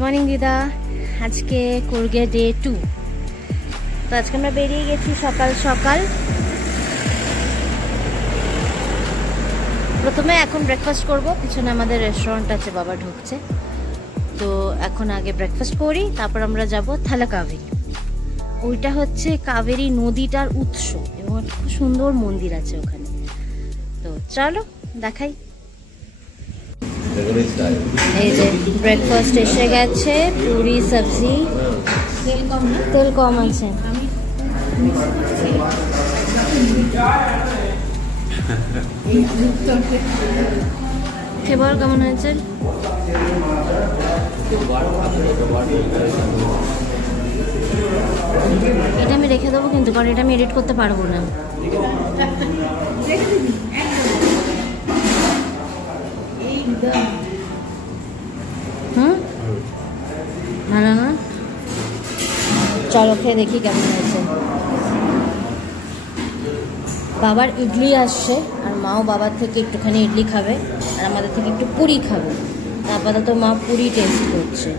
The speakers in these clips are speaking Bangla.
মর্নিং দিদা। আজকে কুর্গে ডে 2। তো আজকে আমরা বেরিয়ে গেছি সকাল সকাল। প্রথমে এখন ব্রেকফাস্ট করব, পিছনে আমাদের রেস্টুরেন্ট আছে, বাবা ঢুকছে। তো এখন আগে ব্রেকফাস্ট করি, তারপর আমরা যাব থালাকাভেরি। ওইটা হচ্ছে কাবেরী নদীটার উৎস এবং খুব সুন্দর মন্দির আছে ওখানে। তো চলো দেখাই। এই যে ব্রেকফাস্ট এসে গেছে, পুরি সবজি। তেল কম আছে। খেবার কেমন হয়েছে? এটা আমি রেখে দেবো কিন্তু, কারণ এটা আমি এডিট করতে পারবো না। ভালো না? চলো খেয়ে দেখি কেমন হয়েছে। বাবার ইডলি আসছে, আর মাও বাবার থেকে একটুখানি ইডলি খাবে, আর আমাদের থেকে একটু পুরি খাবে। আপাতত মা পুরি টেস্ট করছে।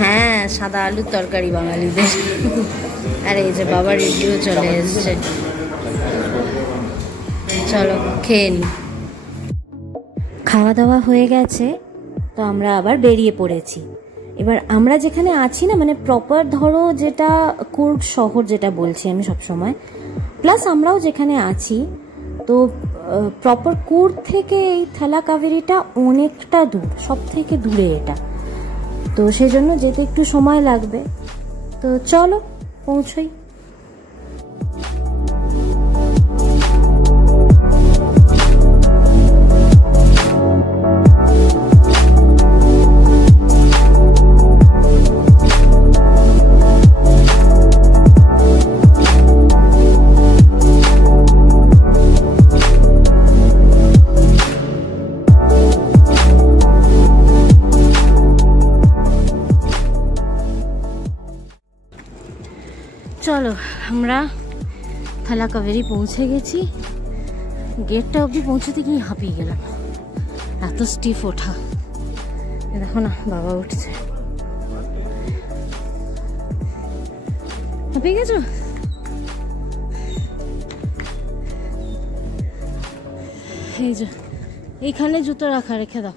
হ্যাঁ, সাদা আলুর তরকারি বাঙালিদের। আর এই যে বাবার ইডলিও চলে এসছে। চলো খেয়ে নি। খাওয়া দাওয়া হয়ে গেছে, তো আমরা আবার বেরিয়ে পড়েছি। এবার আমরা যেখানে আছি না, মানে প্রপার ধরো যেটা কুর্গ শহর যেটা বলছি আমি সবসময়, প্লাস আমরাও যেখানে আছি, তো প্রপার কুর্গ থেকে এই থালাকাভেরিটা অনেকটা দূর, সব থেকে দূরে এটা। তো সেই জন্য যেতে একটু সময় লাগবে। তো চলো পৌঁছই। চলো আমরা থালাকাভেরি পৌঁছে গেছি। গেটটা অবধি পৌঁছতে গিয়ে হাঁপিয়ে গেলাম, এত স্টিফ ওঠা। দেখো না, বাবা উঠছে। হাঁপিয়ে গেছো? এই যে এইখানে জুতো রাখা, রেখে দাও।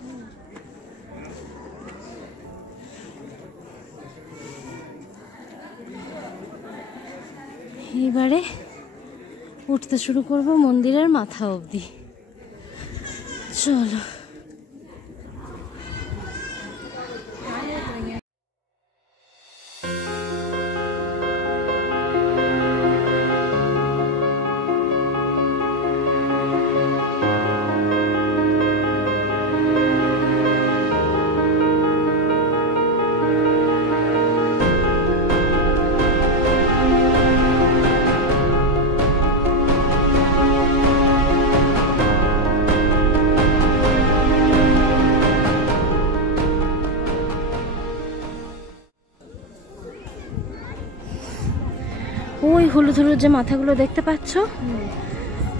এবারে উঠতে শুরু করব মন্দিরের মাথা অবধি। চলো। ওই হলুদ হলুদ যে মাথাগুলো দেখতে পাচ্ছ,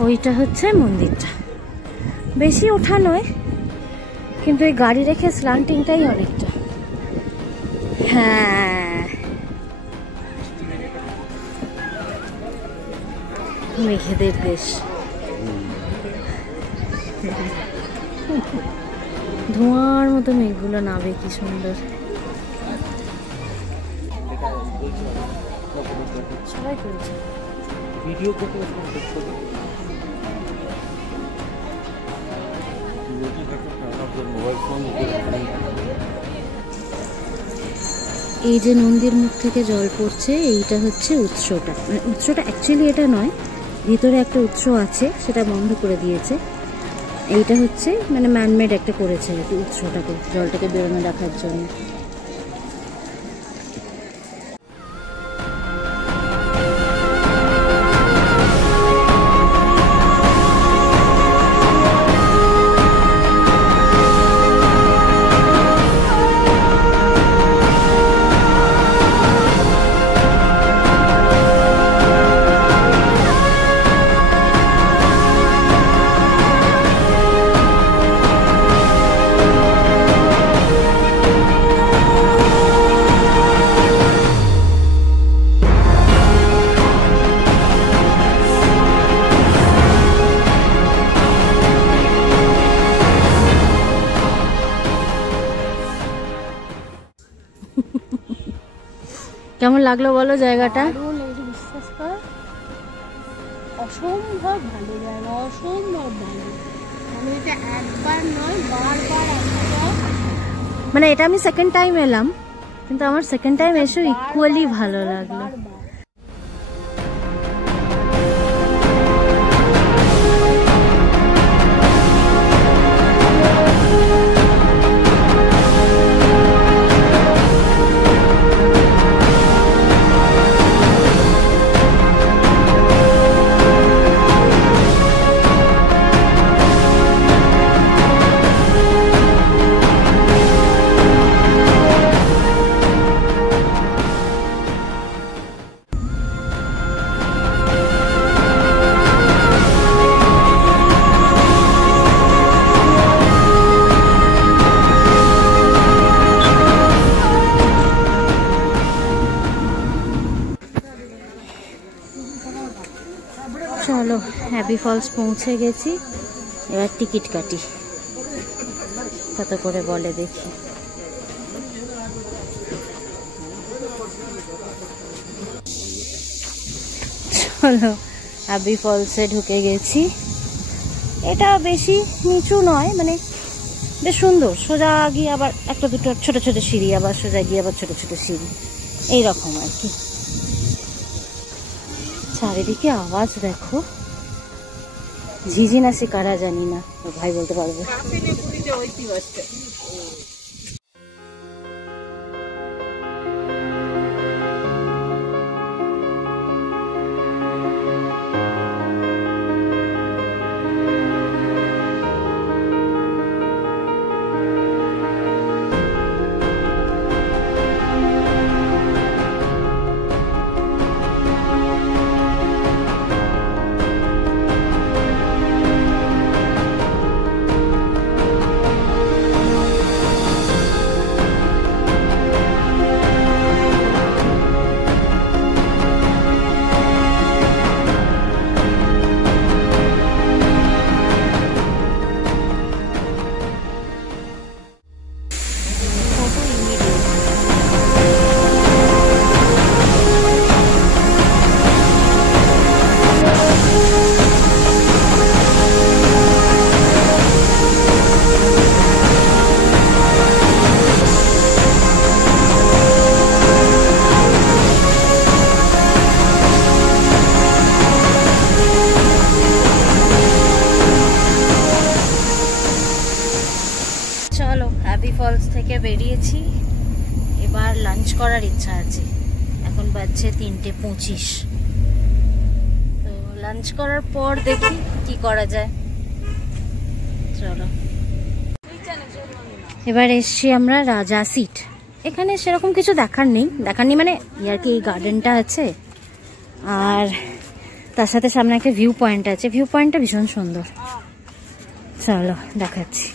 ওইটা হচ্ছে মন্দিরটা। বেশি ওঠা নয়, কিন্তু এই গাড়ি রেখে স্ল্যান্টিংটাই অনেকটা। হ্যাঁ, মেঘেদের দেশ। ধোঁয়ার মতো মেঘগুলো নাবে, কি সুন্দর। সবাই করেছে ভিডিও করতে। এই যে নন্দীর মুখ থেকে জল পড়ছে, এইটা হচ্ছে উৎসটা। মানে উৎসটা অ্যাকচুয়ালি এটা নয়, ভিতরে একটা উৎস আছে, সেটা বন্ধ করে দিয়েছে। এইটা হচ্ছে মানে ম্যানমেড একটা করেছে আর কি, উৎসটাকে, জলটাকে বেরোনো রাখার জন্য। কেমন লাগলো বলো জায়গাটা? বিশ্বাস কর, অসম্ভব ভালো জায়গা, অসম্ভব ভালো। আমি এটা একবার নয় বারবার আসা। মানে এটা আমি সেকেন্ড টাইম এলাম, কিন্তু আমার সেকেন্ড টাইম এসে ইকুয়ালি ভালো লাগলো। চলো হ্যাপি ফলস পৌঁছে গেছি, এবার টিকিট কাটি, কত করে বলে দেখি। চলো হ্যাপি ফলসে ঢুকে গেছি। এটা বেশি নিচু নয়, মানে বেশ সুন্দর, সোজা গিয়ে আবার একটা দুটো ছোট ছোট সিঁড়ি, আবার সোজা গিয়ে আবার ছোট ছোট সিঁড়ি, এইরকম আর কি। চারিদিকে আওয়াজ দেখো, ঝিঝি না শিকারা জানি না, ভাই বলতে পারবে। চলো হ্যাপি ফলস থেকে বেরিয়েছি, এবার লাঞ্চ করার ইচ্ছা আছে। এখন বাজছে 3:25, তো লাঞ্চ করার পর দেখি কি করা যায়। চলো এবার এসছি আমরা রাজা সিট। এখানে সেরকম কিছু দেখার নেই মানে ইয়ার কি এই গার্ডেনটা আছে, আর তার সাথে সামনে একটা ভিউ পয়েন্ট আছে, ভিউ পয়েন্টটা ভীষণ সুন্দর। চলো দেখাচ্ছি।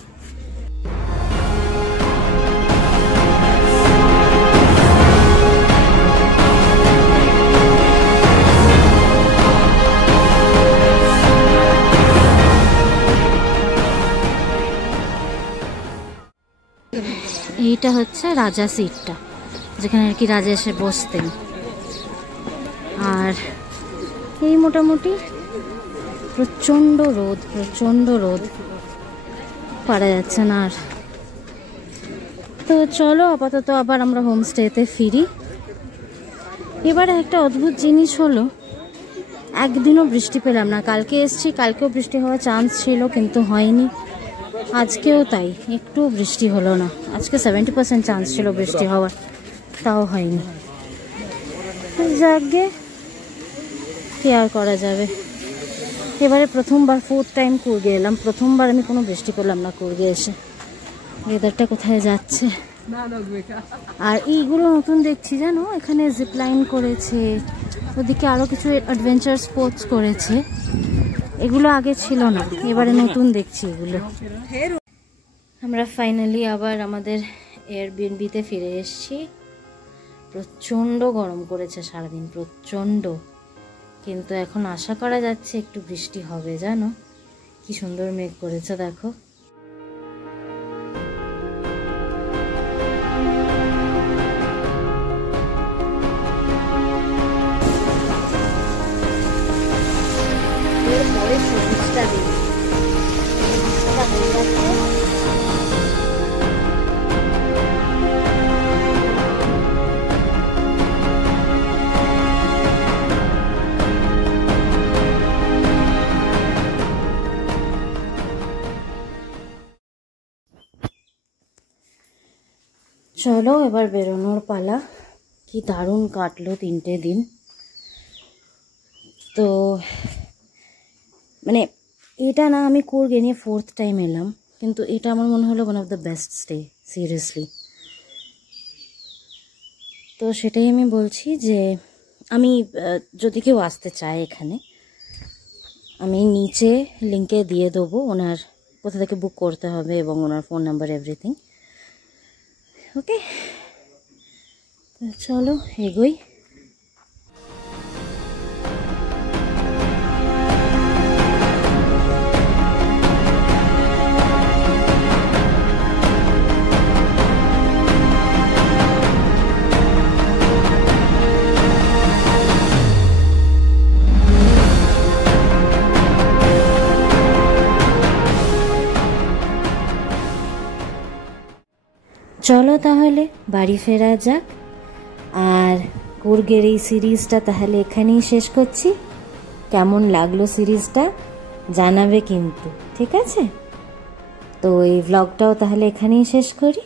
এইটা হচ্ছে রাজা সিটটা, যেখানে আর কি রাজা এসে বসতেন। আর এই মোটামুটি প্রচন্ড রোদ, পারা যাচ্ছে না আর। তো চলো আপাতত আবার আমরা হোমস্টেতে ফিরি। এবারে একটা অদ্ভুত জিনিস হলো, একদিনও বৃষ্টি পেলাম না। কালকে এসছি, কালকেও বৃষ্টি হওয়ার চান্স ছিল কিন্তু হয়নি, আজকেও তাই, একটু বৃষ্টি হলো না। আজকে 70% চান্স ছিল বৃষ্টি হওয়ার, তাও হয়নি। যাকে কি আর করা যাবে। এবারে প্রথমবার 4th টাইম কুর্গে এলাম, প্রথমবার আমি কোনো বৃষ্টি পেলাম না কুর্গে এসে। ওয়েদারটা কোথায় যাচ্ছে। আর এইগুলো নতুন দেখছি জানো, এখানে জিপলাইন করেছে, ওদিকে আরো কিছু অ্যাডভেঞ্চার স্পোর্টস করেছে, এগুলো আগে ছিল না, এবারে নতুন দেখছি এগুলো। আমরা ফাইনালি আবার আমাদের এয়ারবিএনবিতে ফিরে এসেছি। প্রচন্ড গরম করেছে সারাদিন, প্রচন্ড, কিন্তু এখন আশা করা যাচ্ছে একটু বৃষ্টি হবে। জানো কি সুন্দর মেঘ করেছে দেখো। চলো এবার বেরোনোর পালা। কি দারুণ কাটলো 3টে দিন। তো মানে এটা না, আমি কুর্গ নিয়ে 4th টাইম এলাম, কিন্তু এটা আমার মনে হলো one of the best stay, seriously. তো সেটাই আমি বলছি যে আমি যদি কেউ আসতে চায় এখানে, আমি নিচে লিঙ্কে দিয়ে দেবো ওনার কোথা থেকে বুক করতে হবে এবং ওনার ফোন নাম্বার, এভরিথিং। ওকে, চলো এগোই। চলো তাহলে বাড়ি ফেরা যাক। আর কুর্গের এই সিরিজটা তাহলে এখানেই শেষ করছি। কেমন লাগলো সিরিজটা জানাবে কিন্তু, ঠিক আছে? তো এই ভ্লগটাও তাহলে এখানেই শেষ করি।